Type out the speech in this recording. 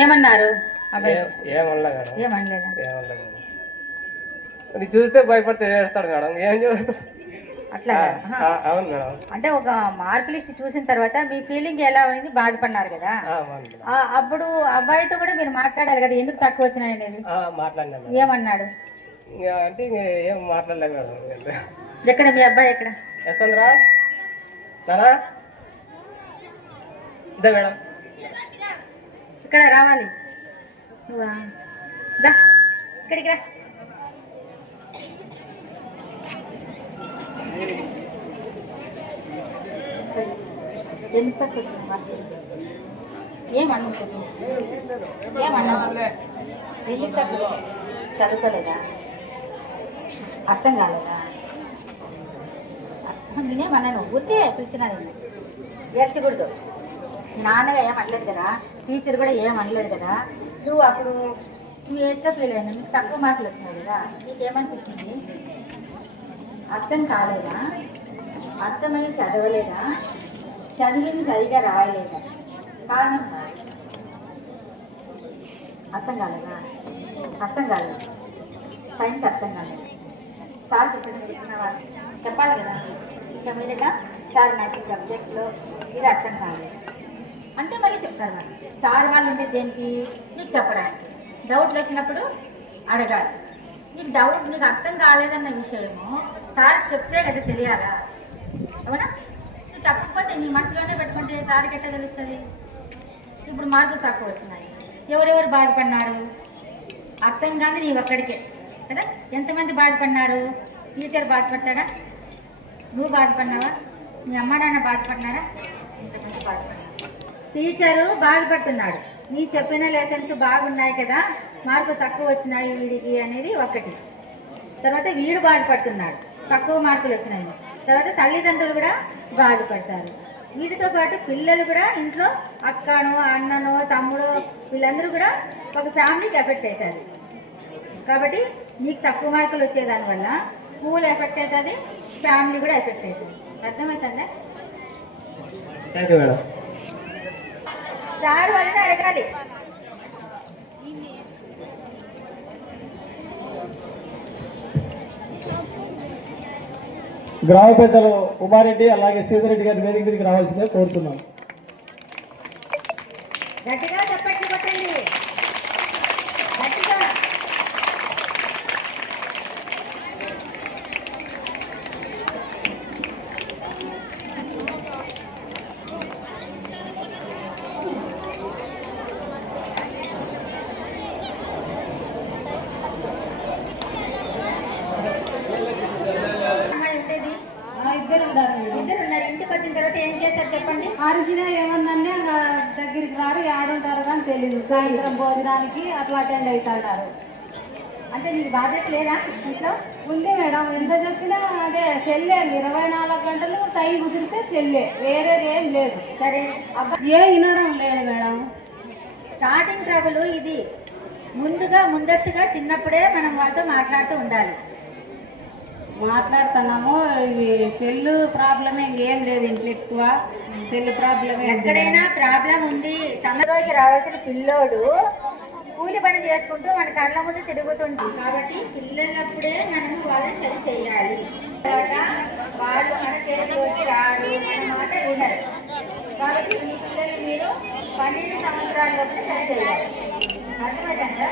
ఏమన్నారు చూస్తే భయపడితే ఏడుస్తాడు మేడం. ఏం చేస్తాడు అట్లా? అవును మేడం. అంటే ఒక మార్క్ లిస్ట్ చూసిన తర్వాత మీ ఫీలింగ్ ఎలా ఉంది? బాధపడినారు కదా, అప్పుడు అబ్బాయితో కూడా మీరు మాట్లాడాలి కదా, ఎందుకు తక్కువ వచ్చినాయి అనేది. మాట్లాడినా. ఏమన్నాడు అంటే ఏం మాట్లాడలేదు మేడం. ఎక్కడ మీ అబ్బాయి? ఎక్కడ? యశ్వంతరా నానా ఇదే మేడం. ఇక్కడ రావాలి నువ్వా? ఇక్కడికి రా. ఎంత ఏమన్నా ఎందుకు తక్కువ? చదువుకోలేదా? అర్థం కాలేదా? నేనేమన్నాను? ఊరికే పిలిచినా నేను. ఏడ్చకూడదు. నాన్నగా ఏమనలేదు కదా, టీచర్ కూడా ఏమనలేదు కదా. నువ్వు అప్పుడు నువ్వు ఏట్గా ఫీల్ అయినా, నీకు తక్కువ మార్కులు వచ్చినాయి కదా, నీకేమనిపించింది? అర్థం కాలేదా? అర్థమై చదవలేదా? చదివింది సరిగా రాయలేదా? కారణం కాదు. అర్థం కాలేదా? అర్థం కాలేదు. సైన్స్ అర్థం కాలేదు. సార్ చెప్పిన చెప్పాలి కదా. ఇంకా మీదగా సార్ నాకు సబ్జెక్ట్లో ఇది అర్థం కాలేదు అంటే మళ్ళీ చెప్తారు వాళ్ళు. సార్ వాళ్ళు ఉంటే దేనికి? మీకు చెప్పడానికి. డౌట్లు వచ్చినప్పుడు అడగాలి. నీకు డౌట్, నీకు అర్థం కాలేదన్న విషయము సార్ చెప్తే కదా తెలియాలా? అవునా? నువ్వు చెప్పకపోతే నీ మనసులోనే పెట్టుకుంటే సార్కి ఎట్లా తెలుస్తుంది? ఇప్పుడు మార్కులు తక్కువ వచ్చినాయి. ఎవరెవరు బాధపడినారు? అర్థం కాదు నీ ఒక్కడికే కదా. ఎంతమంది బాధపడినారు? టీచర్ బాధపడ్డాడా? నువ్వు బాధపడినావా? మీ అమ్మ నాన్న బాధపడినారా? ఎంతమంది బాధపడినారు? టీచరు బాధపడుతున్నాడు. నీ చెప్పిన లెసన్స్ బాగున్నాయి కదా, మార్కు తక్కువ వచ్చినాయి వీడికి అనేది ఒకటి. తర్వాత వీడు బాధపడుతున్నాడు, తక్కువ మార్కులు వచ్చినాయి. తర్వాత తల్లిదండ్రులు కూడా బాధపడతారు. వీటితో పాటు పిల్లలు కూడా ఇంట్లో అక్కనో అన్ననో తమ్ముడో వీళ్ళందరూ కూడా ఒక ఫ్యామిలీకి ఎఫెక్ట్ అవుతుంది. కాబట్టి నీకు తక్కువ మార్కులు వచ్చేదానివల్ల స్కూల్ ఎఫెక్ట్ అవుతుంది, ఫ్యామిలీ కూడా ఎఫెక్ట్ అవుతుంది. అర్థమవుతుందా? సార్ వాళ్ళని అడగాలి. గ్రామ పెద్దలు ఉమారెడ్డి అలాగే సీతారెడ్డి గారి వేదిక మీదకి రావాల్సిందే కోరుతున్నాను. గట్టిగా చెప్పండి, కొట్టండి గట్టిగా. ఇద్దరు ఉన్నారు. ఇంటికి వచ్చిన తర్వాత ఏం చేస్తారు చెప్పండి? అరిచిన ఏమన్నా దగ్గరికి రారు, ఆడుంటారు కానీ తెలియదు. సాయంత్రం భోజనానికి అట్లా అటెండ్ అవుతారు. అంటే మీకు బాధ్యత లేదా ఇంట్లో? ఉంది మేడం, ఎంత చెప్పినా అదే సెల్లే. 24 గంటలు టైం కుదిరితే సెల్లే, వేరేది ఏం లేదు. సరే, ఏ వినడం లేదు మేడం. స్టార్టింగ్ ట్రబుల్ ఇది. ముందస్తుగా చిన్నప్పుడే మనం వాళ్ళతో మాట్లాడుతూ ఉండాలి. మాట్లాడుతున్నాము. ఇవి సెల్ ప్రాబ్లమే, ఇంకేం లేదు ఇంట్లో. ఎక్కువ సెల్ ప్రాబ్లమే. ఎక్కడైనా ప్రాబ్లం ఉంది. సమయంలోకి రావాల్సిన పిల్లోడు కూలి పని చేసుకుంటూ మన కళ్ళ ముందు తిరుగుతుంటాం. కాబట్టి పిల్లలప్పుడే మనం వాళ్ళని సరి చేయాలి. తర్వాత వాళ్ళు మన చేతిలోకి రారు, మన మాట వినరు. కాబట్టి మీ పిల్లలు మీరు 12 సంవత్సరాల లోపల సరి చేయాలి. అర్థమైందా?